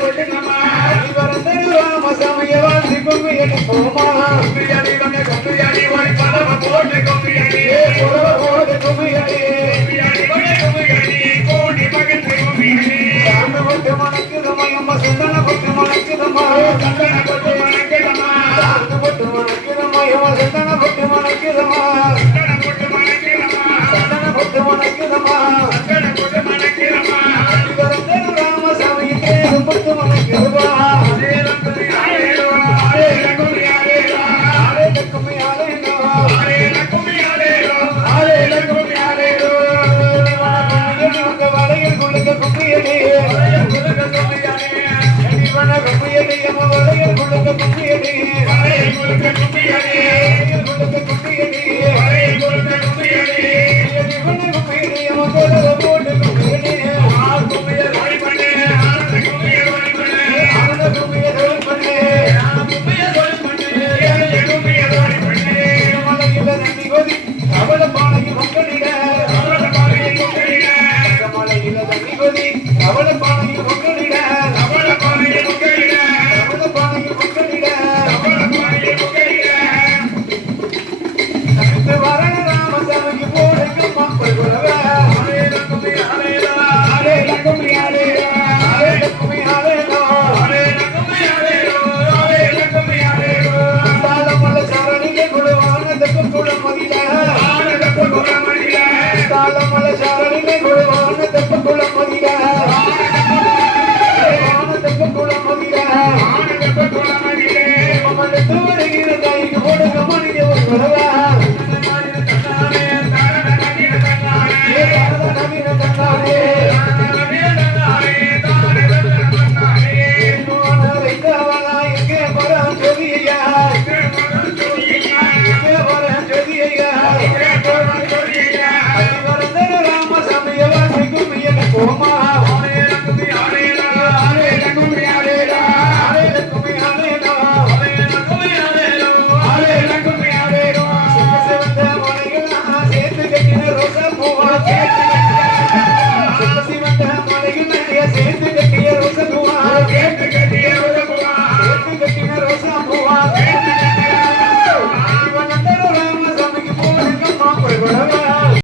கொட்டுங்கம்மா கொட்டுங்கம்மா ராமசாமிய வாழ்ந்து கொண்டு எடுப்போமா கும்பியடி ஒரு பலவ போட்டு கும்பியடி போட்டு கும்பியடி கோடி மகன் கும்பியடி சாமி கொட்டு மணக்குதம்மா அம்மா சந்தன கொட்டு மணக்குதம்மா சந்தன கொட்டு மணக்குதம்மா சாமி கொட்டு மணக்குதம்மா அம்மா சந்தன கொட்டு மணக்குதம்மா சந்தன கொட்டு மணக்குதம்மா சந்தன கொட்டு மணக்குதம்மா சந்தன கொட்டு